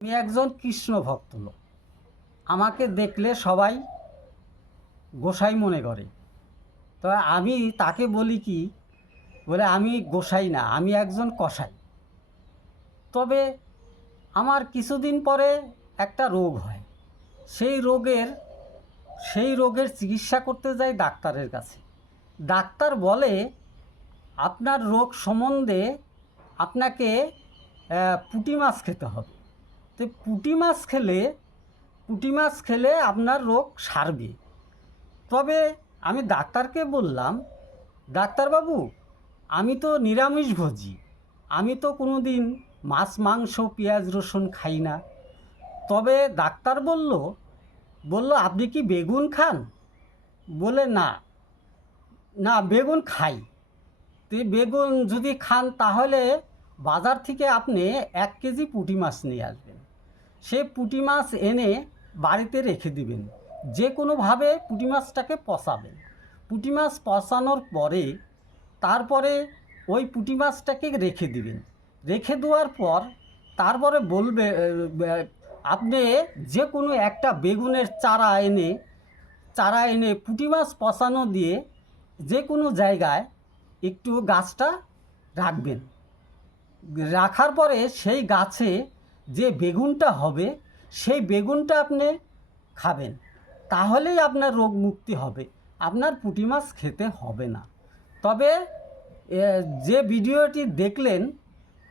আমি একজন কৃষ্ণ ভক্ত লোক। আমাকে দেখলে সবাই গোসাই মনে করে। তো আমি তাকে বলি কি, বলে আমি গোসাই না, আমি একজন কসাই। তবে আমার কিছুদিন পরে একটা রোগ হয়। সেই রোগের চিকিৎসা করতে যাই ডাক্তারের কাছে। ডাক্তার বলে আপনার রোগ সম্বন্ধে আপনাকে পুঁটি মাছ খেতে হবে। তো পুঁটি মাছ খেলে আপনার রোগ সারবে। তবে আমি ডাক্তারকে বললাম, ডাক্তারবাবু আমি তো নিরামিষভোজী, আমি তো কোনো দিন মাছ মাংস পেঁয়াজ রসুন খাই না। তবে ডাক্তার বলল আপনি কি বেগুন খান? বলে না, না বেগুন খাই। তো বেগুন যদি খান তাহলে বাজার থেকে আপনি 1 কেজি পুঁটি মাছ নিয়ে আসবেন। সে পুঁটি মাছ এনে বাড়িতে রেখে দিবেন, যে কোনোভাবে পুঁটি মাছটাকে পচাবেন। পুঁটি মাছ পচানোর পরে তারপরে ওই পুঁটি মাছটাকে রেখে দিবেন। রেখে দেওয়ার পর তারপরে আপনি যে কোনো একটা বেগুনের চারা এনে পুঁটি মাছ পচানো দিয়ে যে কোনো জায়গায় একটু গাছটা রাখবেন। রাখার পরে সেই গাছে যে বেগুনটা হবে সেই বেগুনটা আপনি খাবেন, তাহলেই আপনার রোগ মুক্তি হবে, আপনার পুঁটি মাছ খেতে হবে না। তবে যে ভিডিওটি দেখলেন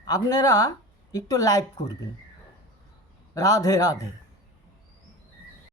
আপনারা একটু লাইক করবেন। রাধে রাধে।